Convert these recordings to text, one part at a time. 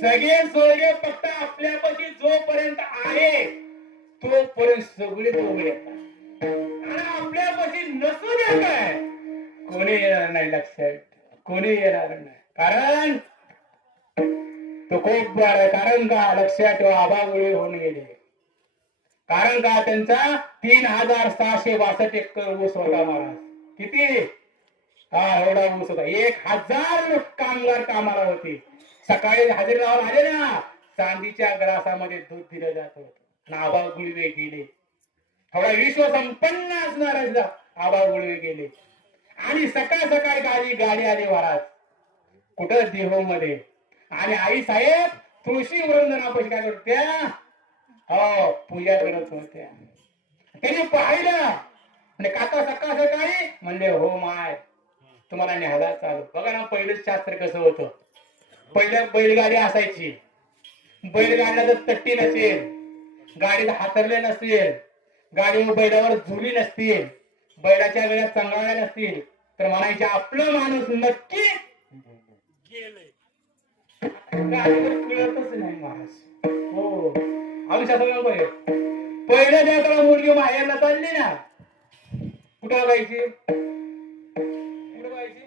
सगळे जोडे फक्त आपल्यापाशी जोपर्यंत आहे तोपर्यंत सगळे जवळ येतात. आणि आपल्यापाशी नसू द्या काय कोणी येणार नाही लक्षात. कोणी येणार नाही. कारण तो खूप बरं आहे. कारण का? लक्षात ठेवा आबागुळे होऊन गेले. कारण का? त्यांचा तीन हजार सहाशे बासष्ट एकर ऊस होता महाराज किती? हा एवढा ऊस होता. एक हजार कामगार कामाला होते. सकाळी हजेरी लावून आले ना चांदीच्या ग्रासामध्ये दूध दिलं जात. होत आबा गुळवे गेले. थोडा विश्व संपन्न असणार आबा गुळवे गेले. आणि सकाळ सकाळी गाडी गाडी आली महाराज. कुठं? देहो मध्ये आणि आई साहेब तुळशी वृंदनापाशी काय करत्या हो पूजा करत होत्या. त्यांनी पाहिलं. म्हणजे काका सकाळ सकाळी म्हणले हो माय तुम्हाला न्यायला चालू. बघा ना पहिलंच शास्त्र कसं होतं. पहिल्या बैलगाडी असायची. बैलगाडीला जर तट्टी नसेल गाडीला हातरले नसतील गाडीवर बैलावर झुली नसतील बैलाच्या वेळा चांगल्या नसतील तर म्हणायचे आपलं माणूस नक्की कळतच नाही महाराज. हो. आयुष्यात पहिल्या ज्या मुलगी माहेरला चालली ना. कुठं बघायची? कुठं बघायची?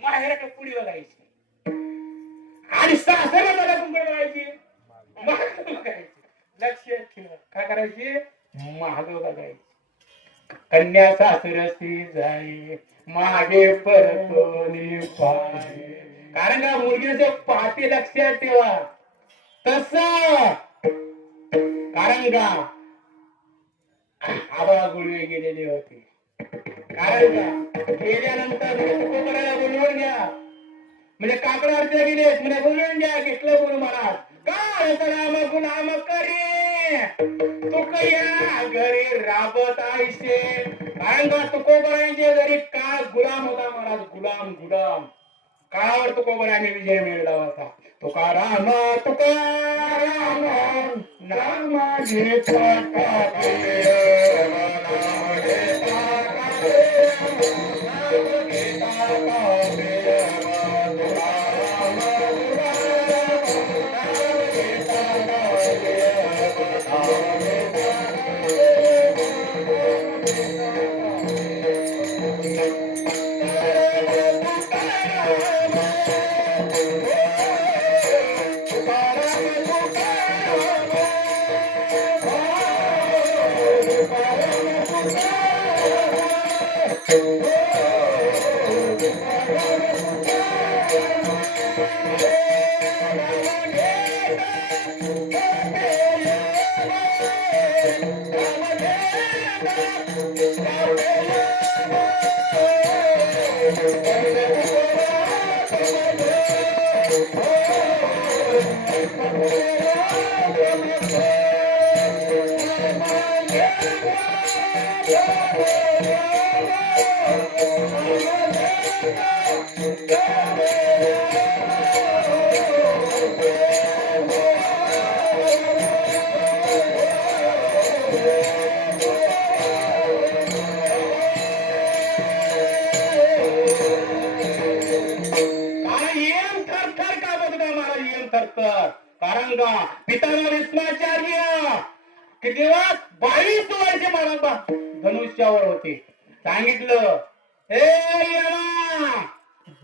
माहेराकडे पुढे बघायची. आणि सासऱ्या त्याला कुंकड करायची मागं बघायची. ठेवा. काय करायची? महाग बघायची. कन्या सासरसी जाई मागे परतोनी पाय. कारण का मुलगीचे पाहते लक्षात ठेवा. तस. कारण का? आबा गुळवे गेलेले होते. कारण का? गेल्यानंतर करायला बोलवून घ्या. म्हणजे काकडा अर्थ गेले म्हणजे बोलून द्या घेतलं बोलू महाराज काय राम गुलाम करे? तू या घरी राबत आयशे कारण का तुकोबरांचे घरी काय गुलाम होता महाराज? गुलाम गुलाम. काळावर तुकोबराने विजय मिळला होता. तुकाराम तुकाराम नाम घेता नाम घेता कारण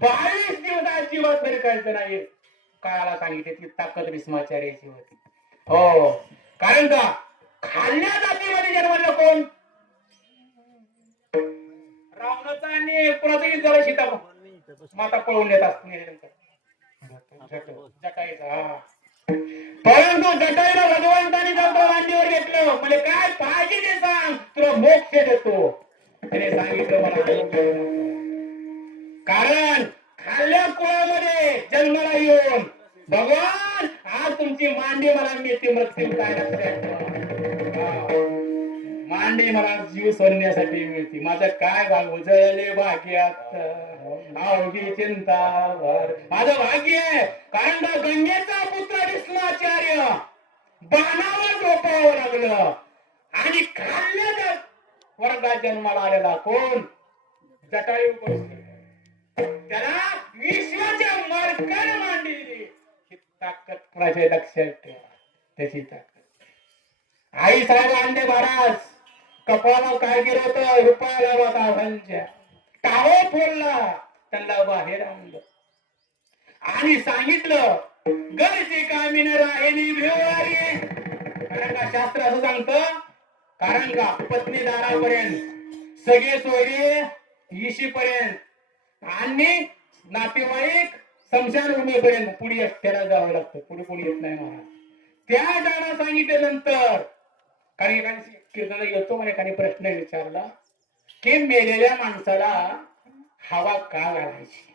बावीस दिवस अजिबात तरी कळतं नाही काळाला सांगितले ती ताकद भीष्माचार्याची होती हो. कारण का? खाल्ल्या जातीमध्ये जन्मलं कोण? रावणाचा आणि कुणाचा युद्ध झालं सीता माता पळून येत असते जटाईचा परंतु जटाईला भगवंताने जर मांडीवर घेतलं. म्हणजे काय पाहिजे ते सांग. तुला मोक्ष देतो. त्याने सांगितलं मला आरोग्य कारण खाल्ल्या कुळामध्ये जन्माला येऊन भगवान आज तुमची मांडी मला मिळते मृत्यू काय मांडी मला जीव सोडण्यासाठी मिळते. माझं काय भाग उजळले भाग्यात? अवघी चिंता माझं भाग्य आहे. कारण गंगेचा पुत्र विष्णू आचार्य बाणावर झोपावं लागलं. आणि खाल्ल्या वर्गात जन्माला आलेला कोण? जटायू त्याला विश्वाच्या मार्गाने मांडली ही ताकद कुणाच्या लक्षात ठेवा. त्याची ताकद. आई साहेब अंडे महाराज कपाळावर काय केलं होतं? रुपयाला होता टाळो फोडला. त्यांना बाहेर आणलं. आणि सांगितलं गरजे कामीन राहिली भिवारी कारण का शास्त्र असं सांगतं कारण का? पत्नी दारापर्यंत. सगळे सोयरे इशी पर्यंत आणि नातेवाईक समशान भूमीपर्यंत. पुढे एकट्याला जावं लागतं. पुढे कोणी येत नाही महाराज त्या दारा सांगितल्यानंतर काही एकाने कीर्तनाला येतो मला एकाने प्रश्न विचारला की मेलेल्या माणसाला हवा का घालायची?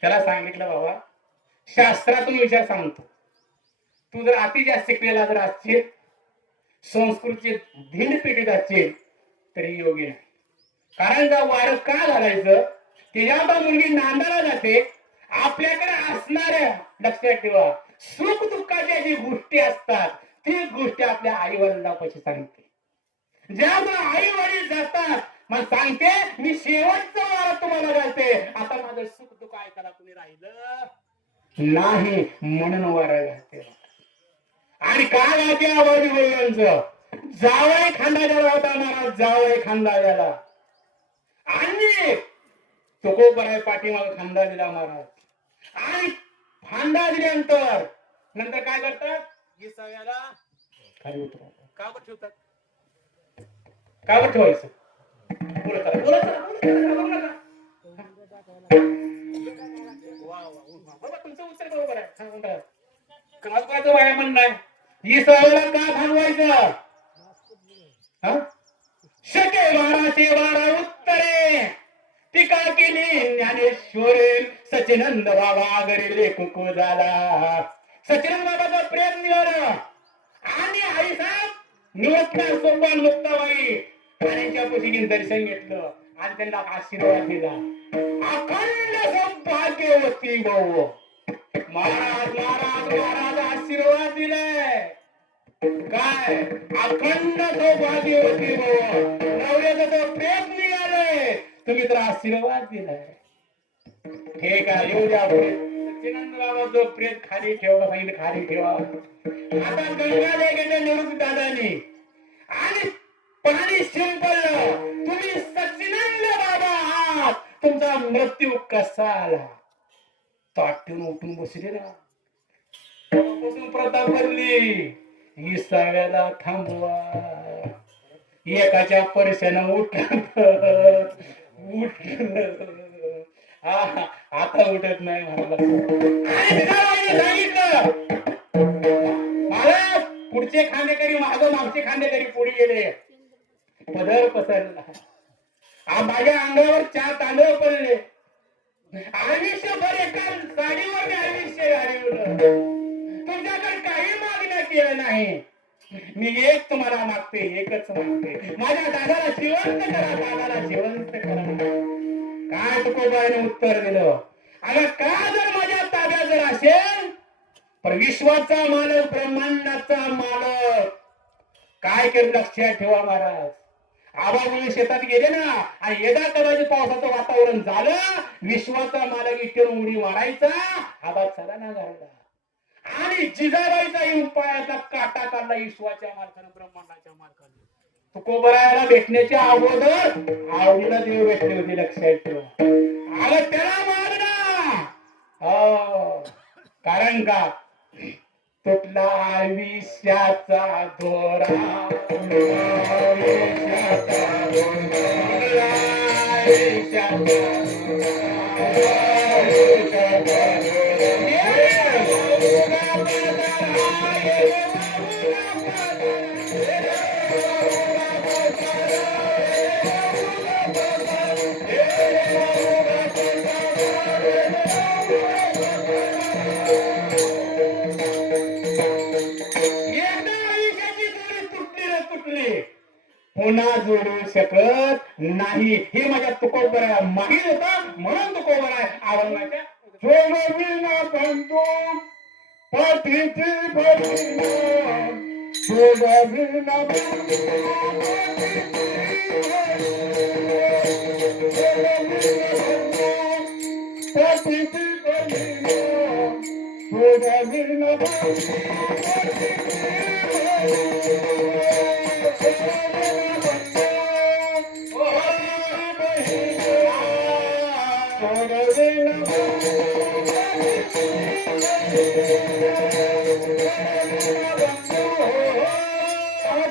त्याला सांगितलं बाबा शास्त्रातून विचार सांगतो. तू जर अति जास्त शिकलेला जर असशील संस्कृतची धिंड पेटीत असशील तरी योग्य नाही. कारण का वारं का घालायचं? की त्याच्यावर मुलगी नांदाला जाते आपल्याकडे असणाऱ्या लक्षात ठेवा सुख दुःखाच्या जी गोष्टी असतात ती गोष्टी आपल्या आई वडिलांपाशी सांगते. ज्यामुळे आई वडील जातात मग सांगते मी शेवटचं वारा तुम्हाला घालते. आता माझं सुख दुःख ऐकायला कुणी राहिलं? नाही म्हणून वारा घालते. आणि काय घालते आवाज वडिलांचं जावय खांदा होता महाराज जावय खांदा गेला आणि तुकोबराय पाठीमाग खांदा दिला महाराज. आणि खांदा दिल्यानंतर नंतर काय करतात? सगळ्याला खाली उतरवतात का बरं ठेवतात का बरं ठेवायचं बोलत बोलत तुमचं उत्तर बरोबर आहे. काल करायचं वाया म्हणणं आहे. ही का थांबवायचं? शके बाराशे बारा उत्तरे. टीका केली ज्ञानेश्वरे सचिनंद बाबा घरी लेखको झाला. सचिनंद बाबाचं प्रेम मिळालं आणि आई साहेब निवृत्त सोपान मुक्ताबाई आणि कुशीने दर्शन घेतलं आणि त्यांना आशीर्वाद दिला. अखंड सौभाग्यवती भाऊ. महाराज महाराज महाराज आशीर्वाद दिलाय काय? अखंड सौभाग्यवती होती नवऱ्याचं तो प्रेम निघालंय. तुम्ही तर आशीर्वाद दिलाय ठीक आहे येऊ द्या पुढे जो प्रेत खाली ठेवा सांगितलं खाली ठेवा. आता गंगा देगेच्या निवृत्त दादानी आणि पाणी शिंपडलं. तुम्ही सच्चिनंद बाबा आहात. तुमचा मृत्यू कसा आला ताटून उठून बसले ना. तेव्हापासून प्रथा पडली ही सगळ्याला थांबवा. एकाच्या परिशानं उठलं उठलं आता उठत नाही मला महाराज पुढचे खांदेकरी माग मागचे खांदेकरी पुढे गेले. पदर पसरला. आ, माझ्या अंगावर चार तांदूळ पडले. आयुष्यभर एका साडीवर मी आयुष्य घालवलं तुमच्याकडे काही मागण्या केलं नाही. मी एक तुम्हाला मागते एकच मागते. माझ्या दादाला जिवंत करा दादाला जिवंत करा. काय तुकोबाईने उत्तर दिलं? अगं का जर माझ्या ताब्यात जर असेल? पण विश्वाचा मालक ब्रह्मांडाचा मालक. काय केलं? लक्षात ठेवा महाराज. आबामुळे शेतात गेले ना आणि यदा कदाचित पावसाचं वातावरण झालं विश्वाचा मालक इथे उडी मारायचा आबा चला ना घालला आणि जिजाबाईचा येऊन पायाचा काटा काढला विश्वाच्या मार्गाने ब्रह्मांडाच्या मार्गाने. तुकोबरायाला भेटण्याच्या अगोदर आवडीला देव भेटले होते लक्षात ठेवा. आलं त्याला मारणा हो कारण का? तुटला आयुष्याचा धोरा. आयुष्याचा धोरा, मी पुन्हा जोडू शकत नाही. हे माझ्या तुकोबर आहे माहीत होत म्हणून तुकोबर आहे आवडण्याच्या जोडविना बंधू पतीची